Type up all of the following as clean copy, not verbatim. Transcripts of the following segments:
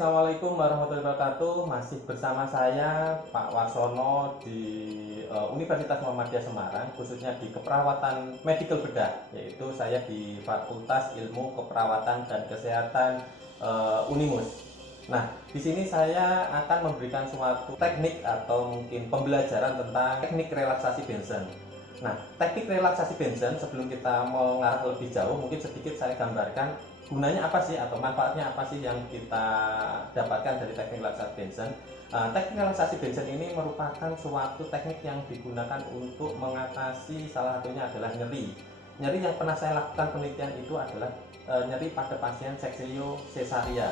Assalamualaikum warahmatullahi wabarakatuh. Masih bersama saya Pak Warsono di Universitas Muhammadiyah Semarang, khususnya di keperawatan medical bedah, yaitu saya di Fakultas Ilmu Keperawatan dan Kesehatan Unimus. Nah, di sini saya akan memberikan suatu teknik atau mungkin pembelajaran tentang teknik relaksasi Benson. Nah, teknik relaksasi Benson, sebelum kita mengarah lebih jauh, mungkin sedikit saya gambarkan gunanya apa sih atau manfaatnya apa sih yang kita dapatkan dari teknik relaksasi Benson. Teknik relaksasi Benson ini merupakan suatu teknik yang digunakan untuk mengatasi, salah satunya adalah nyeri. Nyeri yang pernah saya lakukan penelitian itu adalah nyeri pada pasien seksio cesaria.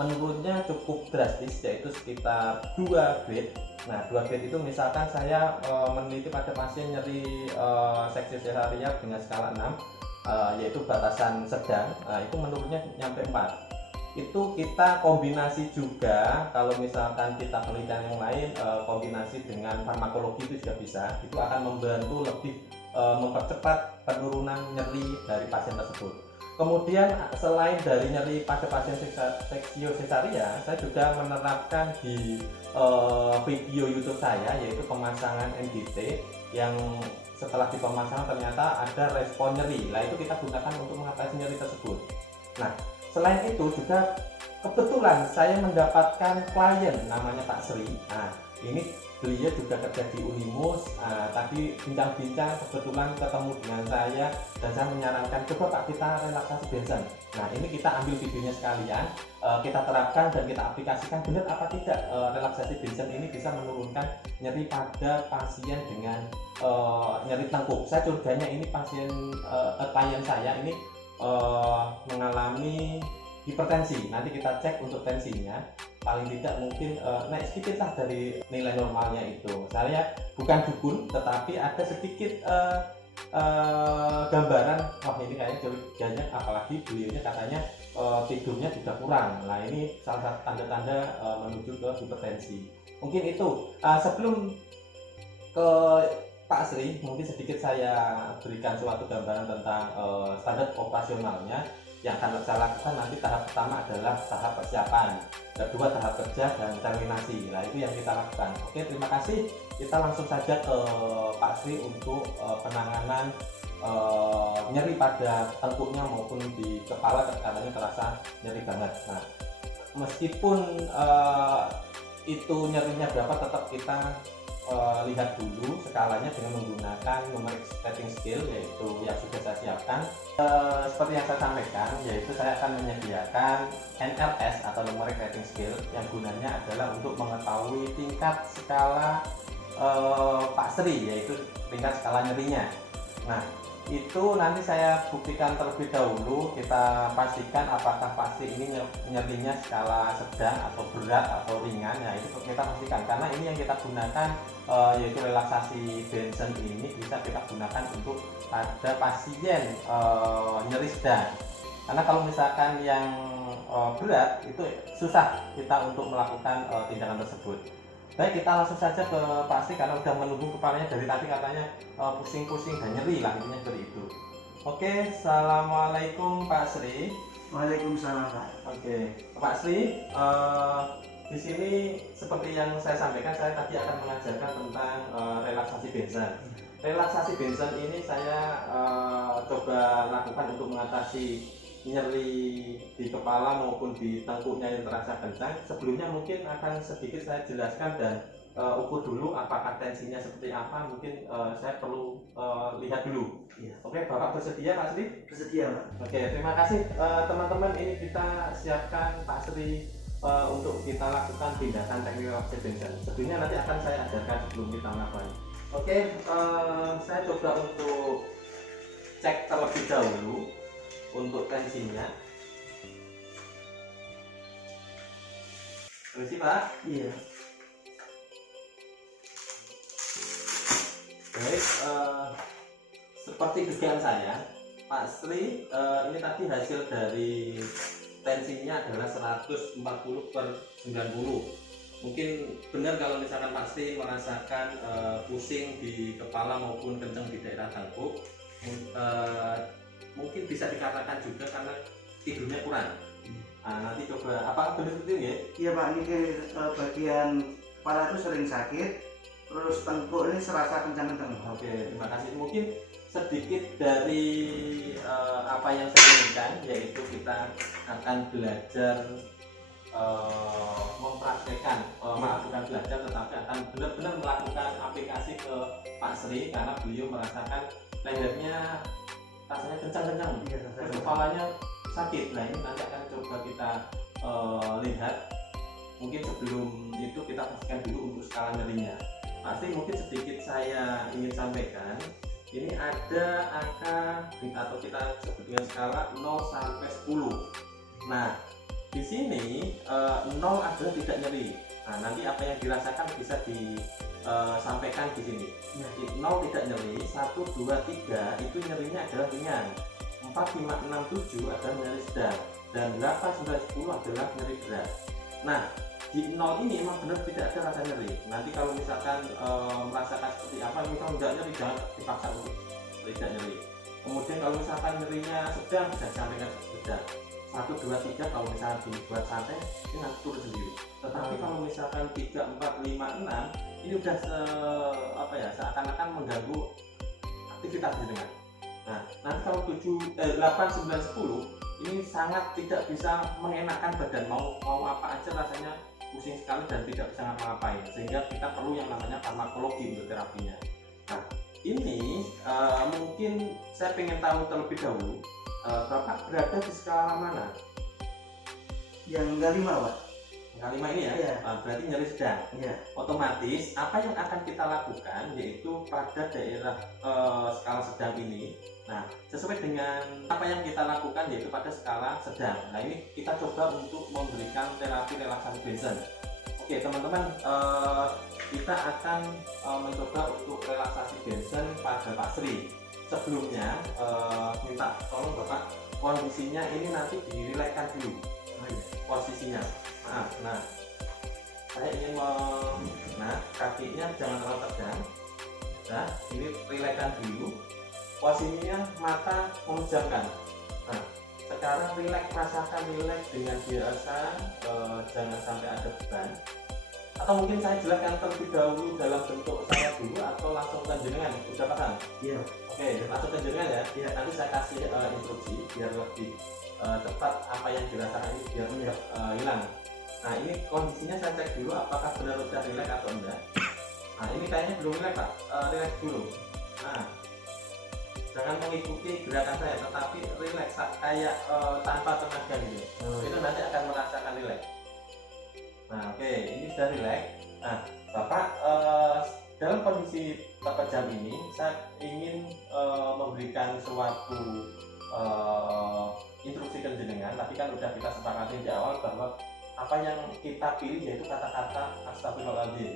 Menurutnya cukup drastis, yaitu sekitar 2 grade. Nah, 2 grade itu misalkan saya meneliti pada pasien nyeri seksio cesaria dengan skala 6, yaitu batasan sedang, itu menurutnya nyampe 4. Itu kita kombinasi juga, kalau misalkan kita penelitian yang lain kombinasi dengan farmakologi itu juga bisa, itu akan membantu lebih mempercepat penurunan nyeri dari pasien tersebut. Kemudian selain dari nyeri pada pasien seksio cesaria, saya juga menerapkan di video YouTube saya, yaitu pemasangan NGT yang setelah dipemasangan ternyata ada respon nyeri. Nah, itu kita gunakan untuk mengatasi nyeri tersebut. Nah, selain itu juga kebetulan saya mendapatkan klien namanya Pak Sri. Nah, ini beliau juga kerja di Unimus. Tadi bincang-bincang kebetulan ketemu dengan saya dan saya menyarankan coba Pak kita relaksasi Benson. Nah, ini kita ambil videonya sekalian, kita terapkan dan kita aplikasikan benar apa tidak relaksasi Benson ini bisa menurunkan nyeri pada pasien dengan nyeri tengkuk. Saya curiganya ini pasien klien saya ini mengalami hipertensi. Nanti kita cek untuk tensinya, paling tidak mungkin naik sedikit lah dari nilai normalnya itu. Saya bukan dukun, tetapi ada sedikit gambaran, wah ini kayaknya curiganya, apalagi beliaunya katanya tidurnya juga kurang. Nah, ini salah satu tanda-tanda menuju ke hipertensi. Mungkin itu. Sebelum ke Pak Sri, mungkin sedikit saya berikan suatu gambaran tentang standar operasionalnya. Yang akan saya lakukan nanti tahap pertama adalah tahap persiapan, kedua tahap kerja dan terminasi. Nah, itu yang kita lakukan. Oke, terima kasih. Kita langsung saja ke Pak Sri untuk penanganan nyeri pada tengkuknya maupun di kepala, katanya terasa nyeri banget. Nah, meskipun itu nyerinya berapa, tetap kita lihat dulu skalanya dengan menggunakan numeric rating scale, yaitu yang sudah saya siapkan. Seperti yang saya sampaikan, yaitu saya akan menyediakan NRS atau numeric rating scale yang gunanya adalah untuk mengetahui tingkat skala Pak Sri, yaitu tingkat skala nyerinya. Nah, itu nanti saya buktikan terlebih dahulu. Kita pastikan apakah pasti ini nyerinya skala sedang atau berat atau ringan. Ya, itu kita pastikan, karena ini yang kita gunakan yaitu relaksasi Benson ini bisa kita gunakan untuk pada pasien nyeri sedang. Karena kalau misalkan yang berat itu susah kita untuk melakukan tindakan tersebut. Baik, kita langsung saja ke Pak Sri karena udah menunggu kepalanya dari tadi, katanya pusing-pusing dan nyeri lah, intinya seperti itu. Oke, assalamualaikum Pak Sri. Waalaikumsalam, Pak. Oke, Pak Sri, di sini seperti yang saya sampaikan, saya tadi akan mengajarkan tentang relaksasi Benson. Relaksasi Benson ini saya coba lakukan untuk mengatasi nyeri di kepala maupun di tengkuknya yang terasa kencang. Sebelumnya mungkin akan sedikit saya jelaskan dan ukur dulu apakah tensinya seperti apa. Mungkin saya perlu lihat dulu. Iya. Oke, Bapak bersedia Pak Sri? Bersedia, Pak. Oke, terima kasih teman-teman. Ini kita siapkan Pak Sri untuk kita lakukan tindakan teknik relaksasi Benson. Sebelumnya nanti akan saya ajarkan sebelum kita melakukan. Oke, saya coba untuk cek terlebih dahulu untuk tensinya. Permisi Pak. Iya. Baik, seperti dugaan saya, Pak Sri ini tadi hasil dari tensinya adalah 140/90. Mungkin benar kalau misalkan Pak Sri merasakan pusing di kepala maupun kencang di daerah tengkuk. Mungkin bisa dikatakan juga karena tidurnya kurang. Nah, nanti coba apa benar seperti ini ya? Iya Pak, ini bagian kepala itu sering sakit, terus tengkuk ini serasa kencang-kencang. Oke, terima kasih. Mungkin sedikit dari apa yang saya inginkan, yaitu kita akan belajar mempraktekkan, bukan belajar tetapi akan benar-benar melakukan aplikasi ke Pak Sri karena beliau merasakan lehernya rasanya kencang-kencang, Iya, terus kepalanya sakit. Nah ini nanti akan coba kita lihat. Mungkin sebelum itu kita pastikan dulu untuk skala nyerinya. Pasti mungkin sedikit saya ingin sampaikan. Ini ada angka atau kita sebut dengan skala 0 sampai 10. Nah di sini 0 adalah tidak nyeri. Nah nanti apa yang dirasakan bisa disampaikan di sini. 0 tidak nyeri, 1, 2, 3 itu nyerinya adalah ringan. 4, 5, 6, 7 adalah nyeri sedang, dan 8, 9, 10 adalah nyeri berat. Nah di 0 ini memang benar tidak ada rasa nyeri. Nanti kalau misalkan merasakan seperti apa, misalnya tidak nyeri, jangan dipaksa untuk tidak nyeri. Kemudian kalau misalkan nyerinya sedang, bisa disampaikan sedang. 1, 2, 3 kalau misalkan dibuat santai ini nanti turun sendiri. Tetapi kalau misalkan 3, 4, 5, 6 ini udah seakan-akan mengganggu aktivitas jenengan. Nah nanti kalau 8, 9, 10 ini sangat tidak bisa mengenakan badan, mau apa aja rasanya pusing sekali dan tidak bisa ngapa-ngapain, sehingga kita perlu yang namanya farmakologi untuk terapinya. Nah ini mungkin saya ingin tahu terlebih dahulu, Bapak berada di skala mana? Yang enggak 5 Pak. Angka 5 ini ya? Iya. Berarti nyeri sedang. Iya. Otomatis apa yang akan kita lakukan yaitu pada daerah skala sedang ini. Nah sesuai dengan apa yang kita lakukan yaitu pada skala sedang. Nah ini kita coba untuk memberikan terapi relaksasi Benson. Oke teman-teman, kita akan mencoba untuk relaksasi Benson pada Pak Sri. Sebelumnya minta tolong Bapak, kondisinya ini nanti dirilekskan dulu. Posisinya, maaf. Nah saya ingin kakinya jangan terlalu tegang. Nah ini rilekskan dulu. Posisinya mata memejamkan. Nah sekarang rileks, rasakan rileks dengan biasa, jangan sampai ada beban. Atau mungkin saya jelaskan terlebih dahulu dalam bentuk saya dulu atau langsung ke jenengan, sudah paham? Iya. Oke, langsung ke jenengan ya. Iya. Nanti saya kasih instruksi biar lebih cepat apa yang dirasakan ini biar tidak hilang. Nah ini kondisinya saya cek dulu apakah benar sudah rileks atau enggak. Nah ini kayaknya belum rileks Pak, rileks dulu. Nah jangan mengikuti gerakan saya, tetapi rileks kayak tanpa tenaga gitu. Itu nanti akan merasakan rileks. Nah oke, ini sudah rileks. Nah Bapak dalam kondisi terpejam ini saya ingin memberikan suatu instruksi ke jenengan. Tapi kan udah kita sepakati di awal bahwa apa yang kita pilih yaitu kata-kata astagfirullahaladzim.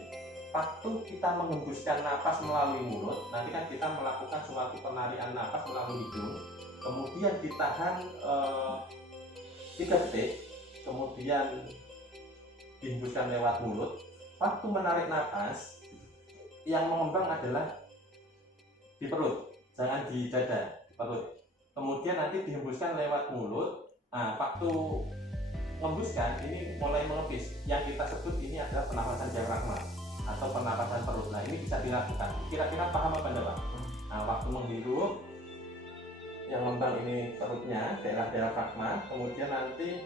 Waktu kita menghembuskan napas melalui mulut, nanti kan kita melakukan suatu penarikan napas melalui hidung, kemudian ditahan 3 detik, kemudian dihembuskan lewat mulut. Waktu menarik napas, yang mengembang adalah di perut, jangan di dada, di perut. Kemudian nanti dihembuskan lewat mulut. Nah waktu menghembuskan ini mulai mengepis, yang kita sebut ini adalah pernapasan diafragma atau pernapasan perut. Nah ini bisa dilakukan. Kira-kira paham apa enggak Pak? Nah waktu menghirup, yang mengembang ini perutnya, daerah diafragma, kemudian nanti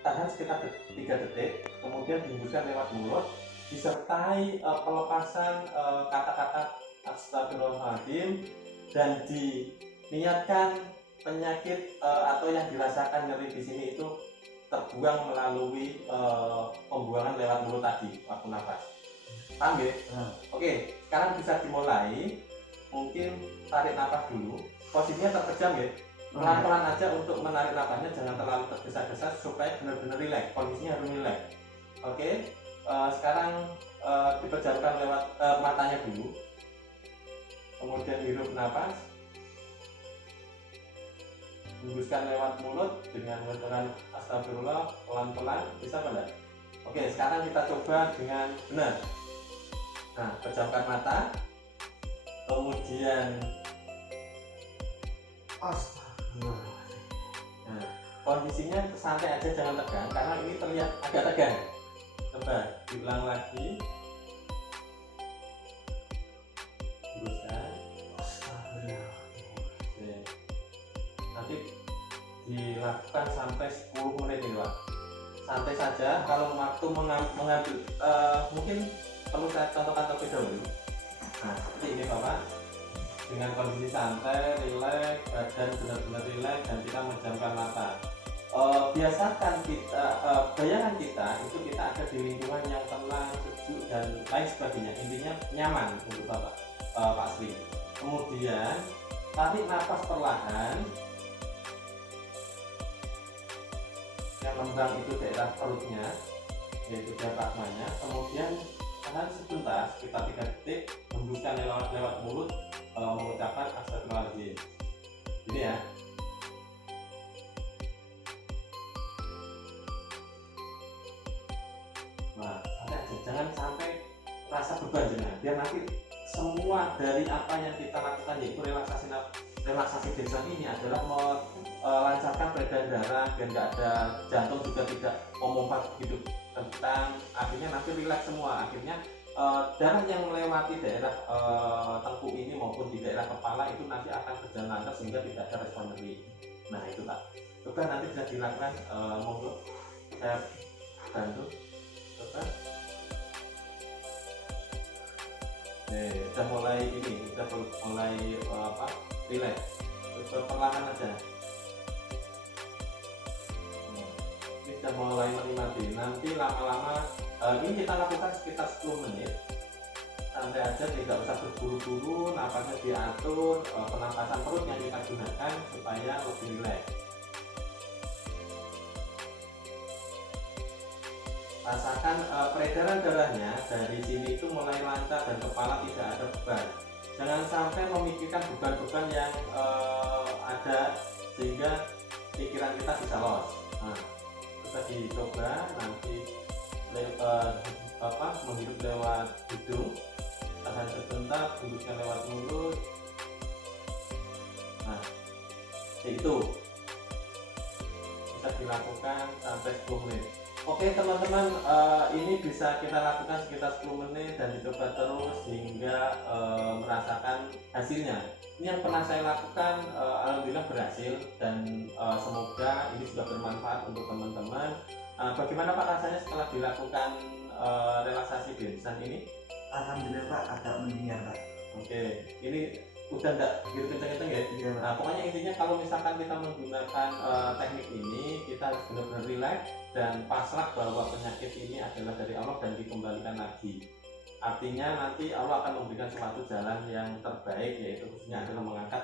tahan sekitar 3 detik, kemudian dihembuskan lewat mulut, disertai pelepasan kata-kata astagfirullahaladzim, dan diniatkan penyakit atau yang dirasakan nyeri di sini itu terbuang melalui pembuangan lewat mulut tadi waktu nafas. Paham ya? Oke, sekarang bisa dimulai. Mungkin tarik nafas dulu. Posisinya terpejam ya. Pelan-pelan aja untuk menarik nafasnya, jangan terlalu tergesa-gesa supaya benar-benar rileks. Kondisinya harus rileks. Oke, sekarang dipejamkan lewat matanya dulu. Kemudian hirup nafas. Hembuskan lewat mulut dengan menggunakan astagfirullah pelan-pelan. Bisa enggak? Oke, sekarang kita coba dengan benar. Nah, pejamkan mata, kemudian Astagfirullah. nah, kondisi kondisinya santai aja, jangan tegang karena ini terlihat agak tegang. Coba diulang lagi, teruskan. Oke. Nanti dilakukan sampai 10 menit ini Pak. Santai saja. Kalau waktu mengambil mungkin perlu saya contohkan terlebih dahulu. Nah seperti ini Bapak, dengan kondisi santai, rileks, badan benar-benar rileks dan kita menjamkan mata. Biasakan kita, bayangan kita itu kita ada di lingkungan yang tenang, sejuk dan lain sebagainya. Intinya nyaman untuk Bapak, Pak Sri. Kemudian tarik nafas perlahan. Yang lembang itu daerah perutnya, yaitu diafragmanya. Kemudian tahan sebentar, sekitar 3 detik, hembuskan lewat mulut, mengucapkan astagfirullahaladzim. Ini ya. Nah, jangan sampai rasa beban jenengan, biar nanti semua dari apa yang kita lakukan yaitu relaksasi baseline ini adalah melancarkan peredaran darah, biar nggak ada jantung juga tidak memompa begitu kencang, akhirnya nanti rileks semua, akhirnya darah yang melewati daerah tengkuk ini maupun di daerah kepala itu nanti akan berjalan lancar sehingga tidak ada respon nyeri. Nah itu Pak, coba nanti bisa dilakukan, monggo saya bantu, coba. Udah mulai ini, udah mulai rileks, coba perlahan aja. Ini sudah mulai menikmati. Nanti lama-lama ini kita lakukan sekitar 10 menit. Santai aja, tidak usah berburu-buru, napasnya diatur, pernapasan perut yang kita gunakan supaya lebih rileks. Rasakan peredaran darahnya dari sini itu mulai lancar dan kepala tidak ada beban. Jangan sampai memikirkan beban-beban yang ada sehingga pikiran kita bisa los. Nah, kita dicoba nanti menghirup lewat hidung, tahan sebentar, hembuskan lewat mulut. Nah, itu bisa dilakukan sampai 10 menit. Oke teman-teman, ini bisa kita lakukan sekitar 10 menit dan dicoba terus hingga merasakan hasilnya. Ini yang pernah saya lakukan, alhamdulillah berhasil dan semoga ini juga bermanfaat untuk teman-teman. Bagaimana Pak rasanya setelah dilakukan relaksasi baseline ini? Alhamdulillah Pak, agak mendingan Pak. Oke, ini udah enggak gitu kenceng-kenceng ya? Iya Pak. Nah pokoknya intinya kalau misalkan kita menggunakan teknik ini, kita harus benar-benar rileks dan pasrah bahwa penyakit ini adalah dari Allah dan dikembalikan lagi. Artinya nanti Allah akan memberikan suatu jalan yang terbaik, yaitu khususnya adalah mengangkat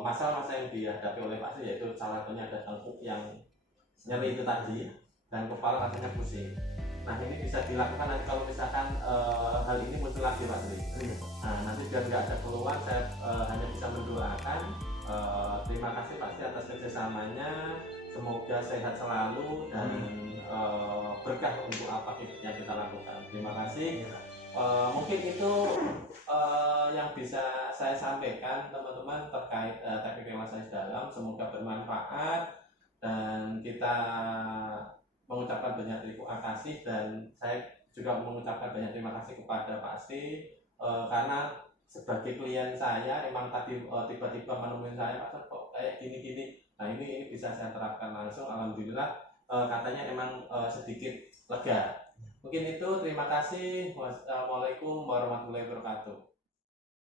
masalah-masalah yang dihadapi oleh Pak Sri, yaitu salah satunya ada tengkuk yang nyeri itu tadi dan kepala rasanya pusing. Nah ini bisa dilakukan nanti kalau misalkan hal ini muncul lagi Pak Sri. Nah nanti biar nggak ada keluar, saya hanya bisa mendoakan. Terima kasih Pak Sri atas kerjasamanya, semoga sehat selalu dan berkah untuk apa yang kita lakukan. Terima kasih. Mungkin itu yang bisa saya sampaikan teman-teman terkait teknik relaksasi dalam. Semoga bermanfaat dan kita mengucapkan banyak terima kasih, dan saya juga mengucapkan banyak terima kasih kepada Pak Sri karena sebagai klien saya emang tadi tiba-tiba menemui saya, Pak kok kayak gini-gini. Nah ini bisa saya terapkan langsung, alhamdulillah katanya emang sedikit lega. Mungkin itu, terima kasih. Wassalamualaikum warahmatullahi wabarakatuh.